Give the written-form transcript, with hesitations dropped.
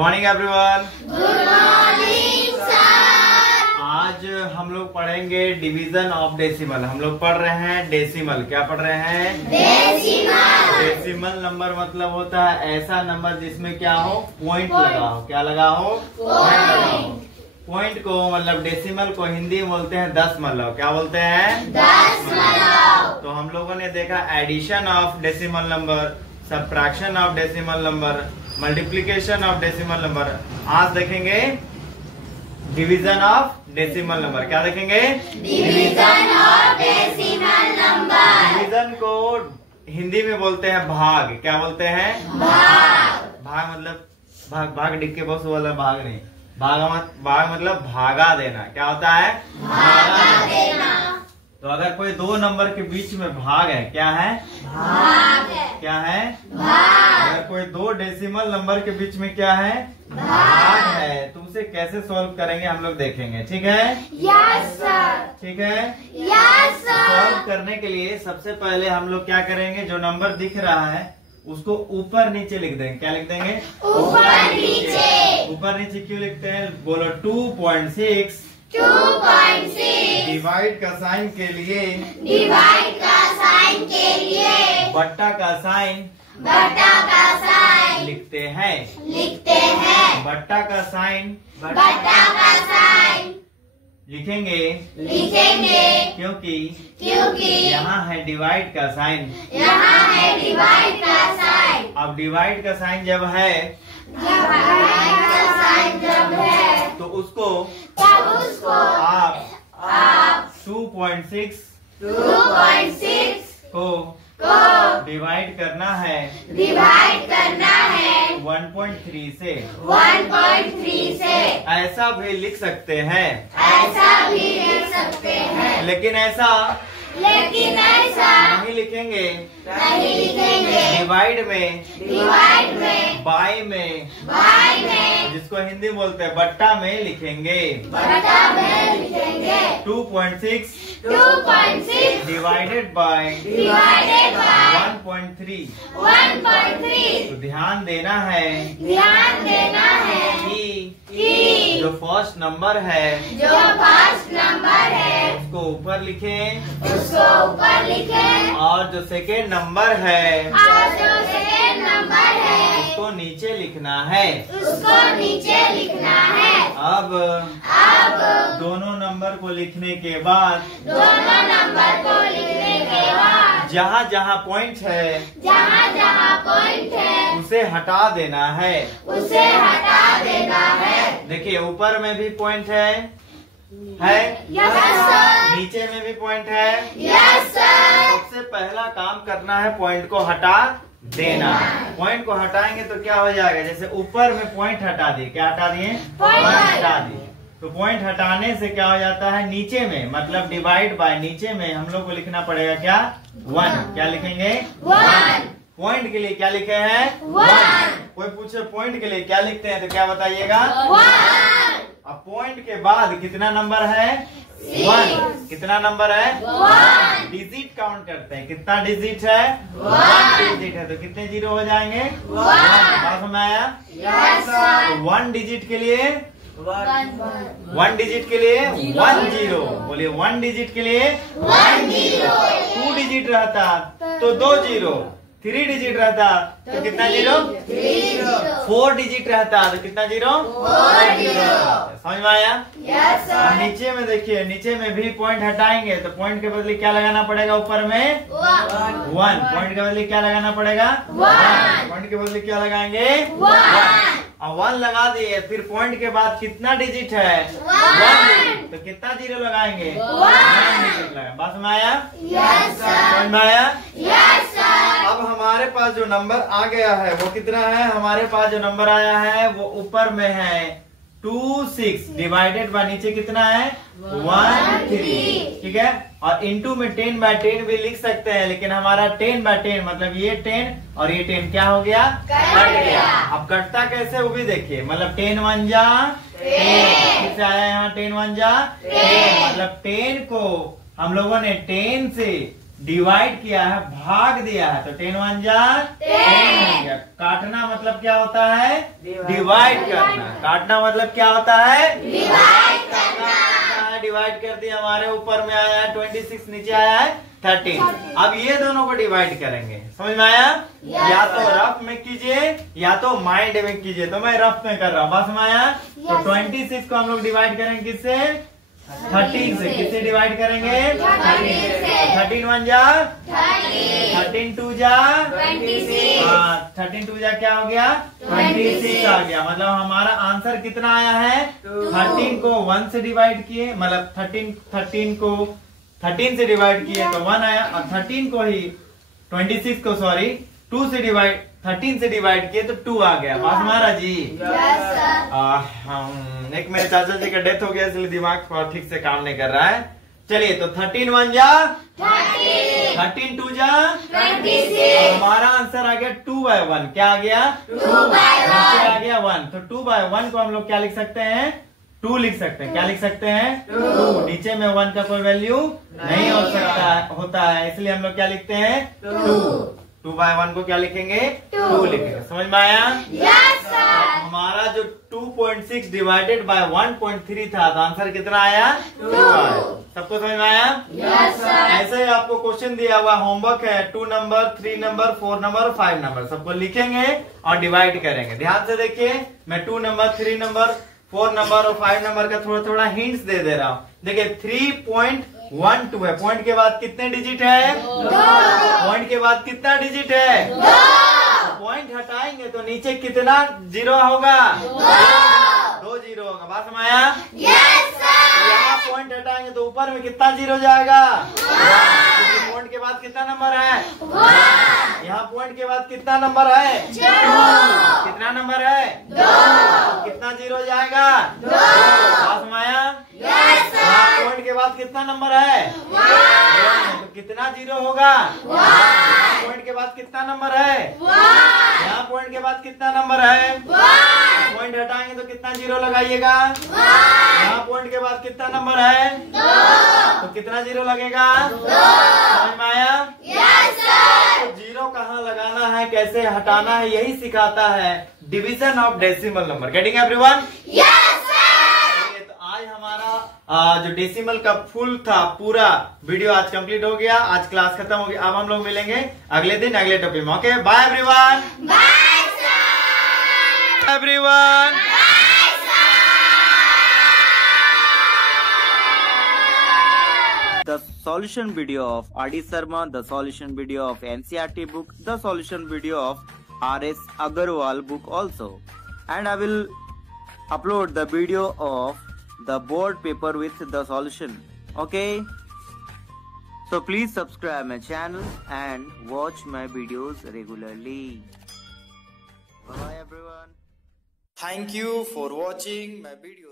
Morning everyone. Good morning sir. आज हम लोग पढ़ेंगे डिवीजन ऑफ डेसिमल। हम लोग पढ़ रहे हैं डेसिमल। क्या पढ़ रहे हैं? डेसिमल। डेसिमल नंबर मतलब होता है ऐसा नंबर जिसमें क्या हो, पॉइंट लगा हो। क्या लगा हो? पॉइंट लगा हो। पॉइंट को मतलब डेसिमल को हिंदी में बोलते हैं दशमलव। क्या बोलते हैं? दशमलव। तो हम लोगों ने देखा addition of decimal number, subtraction of decimal number, multiplication of decimal number. आज देखेंगे डिवीजन ऑफ डेसिमल नंबर। क्या देखेंगे? Division of decimal number. Division को हिंदी में बोलते हैं भाग। क्या बोलते हैं? भाग। भाग मतलब भाग डिग के बस वाला भाग नहीं। भाग मतलब भागा देना। क्या होता है? भागा देना। तो अगर कोई दो नंबर के बीच में भाग है, क्या है? भाग है। क्या है? भाग। अगर कोई दो डेसिमल नंबर के बीच में क्या है? भाग है। तो उसे कैसे सॉल्व करेंगे हम लोग देखेंगे। ठीक है? Yes sir. ठीक है। Yes solve sir. करने के लिए सबसे पहले हम लोग क्या करेंगे, जो नंबर दिख रहा है उसको ऊपर नीचे लिख देंगे। क्या लिख देंगे? ऊपर नीचे। ऊपर नीचे क्यों लिखते हैं? बोलो 2.6 2.6 डिवाइड का साइन के लिए, डिवाइड का साइन के लिए, बट्टा का साइन बट्टा का साइन लिखते हैं। लिखते हैं। बट्टा का साइन बट्टा का साइन लिखेंगे लिखेंगे क्योंकि क्योंकि यहाँ है डिवाइड का साइन। यहाँ है डिवाइड का साइन। अब डिवाइड का साइन जब है डिवाइड का साइन जब है तो उसको तब उसको आप 2.6 2.6 को को डिवाइड करना है डिवाइड करना है 1.3 से। 1.3 से। ऐसा भी लिख सकते हैं, ऐसा भी लिख सकते हैं, लेकिन ऐसा लेकिन ऐसा नहीं लिखेंगे। नहीं लिखेंगे। डिवाइड में, डिवाइड में, बाई में, बाई में, जिसको हिंदी बोलते हैं बट्टा में लिखेंगे। बट्टा में लिखेंगे। 2.6 2.6 डिवाइडेड बाय डिवाइडेड बाय 1.3। 1.3। तो ध्यान देना है ध्यान देना है कि जो फर्स्ट नंबर है जो फर्स्ट नंबर है उसको ऊपर लिखें उसको ऊपर लिखें और जो सेकेंड नंबर है और जो सेकेंड नंबर है उसको नीचे लिखना है। उसको नीचे लिखना है। अब दोनों नंबर को लिखने के बाद दोनों नंबर को लिखने के बाद जहाँ जहाँ पॉइंट है जहाँ जहाँ पॉइंट है उसे हटा देना है। उसे हटा देना है। देखिए ऊपर में भी पॉइंट है यस सर। नीचे में भी पॉइंट है। Yes sir. सबसे पहला काम करना है पॉइंट को हटा देना। पॉइंट को हटाएंगे तो क्या हो जाएगा, जैसे ऊपर में पॉइंट हटा दिए। क्या हटा दिए? पॉइंट हटा दिए। तो पॉइंट हटाने से क्या हो जाता है, नीचे में मतलब डिवाइड बाय नीचे में हम लोग को लिखना पड़ेगा क्या? 1। क्या लिखेंगे? 1। पॉइंट के लिए क्या लिखे हैं? 1। कोई पूछे पॉइंट के लिए क्या लिखते हैं तो क्या बताइएगा? 1। अब पॉइंट के बाद कितना नंबर है? 1। कितना नंबर है? 1। डिजिट काउंट करते हैं। कितना डिजिट है? 1 डिजिट है। तो कितने जीरो हो जाएंगे? 1। बात समझ आया? Yes sir. 1 डिजिट के लिए 1 डिजिट के लिए 1 0। बोलिए 1 डिजिट के लिए 1 0। 2 डिजिट रहता तो 2 0। 3 डिजिट रहता तो कितना जीरो? 3 4 डिजिट रहता तो कितना जीरो? 4 0। समझ में आया? यस अब सर। नीचे में देखिए, नीचे में भी पॉइंट हटाएंगे तो पॉइंट के बदले क्या लगाना पड़ेगा? ऊपर में 1। पॉइंट के बदले क्या लगाना पड़ेगा? 1। पॉइंट के बदले क्या लगाएंगे? 1। अब 1 लगा दिए, फिर पॉइंट के बाद कितना डिजिट है? 1। तो कितना जीरो लगाएंगे? 1 डिजिट लगाए। बात में आया? Yes sir. समझ में आया? Yes sir. अब हमारे पास जो नंबर आ गया है वो कितना है? हमारे पास जो नंबर आया है वो ऊपर में है 2.6 डिवाइडेड बाय नीचे कितना है? 1.3। ठीक है। और इंटू में 10/10 भी लिख सकते हैं, लेकिन हमारा 10/10 मतलब ये 10 और ये 10 क्या हो गया? कट गया। अब कटता कैसे वो भी देखिए, मतलब 10 1 जा 10। किससे आया यहाँ? 10 1 जा 10। मतलब 10 को हम लोगों ने 10 से डिवाइड किया है, भाग दिया है, तो 10 1 जा 10 हो गया। काटना मतलब क्या होता है? डिवाइड करना। काटना मतलब क्या होता है? डिवाइड करना। डिवाइड कर दिया, हमारे ऊपर में आया है 26, नीचे आया है 13। अब ये दोनों को डिवाइड करेंगे, समझ में आया? या तो रफ में कीजिए या तो माइंड में कीजिए, तो मैं रफ में कर रहा हूँ, बस में आया। तो 26 को हम लोग डिवाइड करेंगे किससे? 13 से। किससे डिवाइड करेंगे? 13 1 जा 13 2 जा 13 2 जा क्या हो गया? 26 आ गया। मतलब हमारा आंसर कितना आया है? 13 को 1 से डिवाइड किए, मतलब 13 को 13 से डिवाइड किए तो 1 आया, और 13 को ही 26 को 2 से डिवाइड 13 से डिवाइड किए तो 2 आ गया। बात हमारा जी। एक मेरे चाचा जी का डेथ हो गया, इसलिए दिमाग थोड़ा ठीक से काम नहीं कर रहा है। चलिए, तो 13 1 जा 13 2 जा 26। हमारा आंसर आ गया 2/1। क्या आ गया? 2/1 आ गया 1। तो 2/1 को हम लोग क्या लिख सकते हैं? 2 लिख सकते हैं। क्या लिख सकते हैं? 2। नीचे में 1 का कोई वैल्यू नहीं हो सकता होता है, इसलिए हम लोग क्या लिखते हैं? 2। 2/1 को क्या लिखेंगे? 2 लिखेंगे। समझ में आया? Yes sir. हमारा जो 2.6 डिवाइडेड बाय 1.3 था, तो आंसर कितना आया? 2 आया। सबको समझ में आया? Yes sir. ऐसे ही आपको क्वेश्चन दिया हुआ होमवर्क है, 2 नंबर 3 नंबर 4 नंबर और 5 नंबर सबको लिखेंगे और डिवाइड करेंगे। ध्यान से देखिए, मैं 2 नंबर 3 नंबर 4 नंबर और 5 नंबर का थोड़ा थोड़ा हिंट्स दे दे रहा हूँ। देखिए 3.12 है, पॉइंट के बाद कितने डिजिट है? 2। पॉइंट के बाद कितना डिजिट है? 2। पॉइंट हटाएंगे तो नीचे कितना जीरो होगा? 2 जीरो होगा। बात समझ आया? Yes sir. यहाँ पॉइंट हटाएंगे तो ऊपर में कितना जीरो जाएगा? पॉइंट के बाद कितना नंबर है? 1। यहाँ पॉइंट के बाद कितना नंबर है? 2। कितना नंबर है? 2। कितना जीरो जाएगा? 2। बात समझ आया? Yes sir. यहाँ पॉइंट के बाद कितना नंबर है? 1। तो कितना जीरो होगा? 1। पॉइंट के बाद कितना नंबर है? 1। यहाँ पॉइंट के बाद कितना नंबर है? 1। पॉइंट हटाएंगे तो कितना जीरो लगाइएगा? 1। यहाँ पॉइंट के बाद कितना नंबर है? 2। तो कितना जीरो लगेगा? 2। समझ में आया? Yes sir. तो जीरो कहाँ लगाना है, कैसे हटाना है, यही सिखाता है division of decimal number. Getting everyone? Yes sir. तो आज हमारा जो डेसिमल का फुल था पूरा वीडियो आज कंप्लीट हो गया। आज क्लास खत्म हो गई। अब हम लोग मिलेंगे अगले दिन अगले टॉपिक में। Okay, bye everyone. Bye sir. Everyone. The solution video of R.D. Sharma, the solution video of NCERT book, the solution video of R.S. Agarwal book also. And I will upload the video of the board paper with the solution. Okay? So please subscribe my channel and watch my videos regularly. Bye everyone. Thank you for watching my video.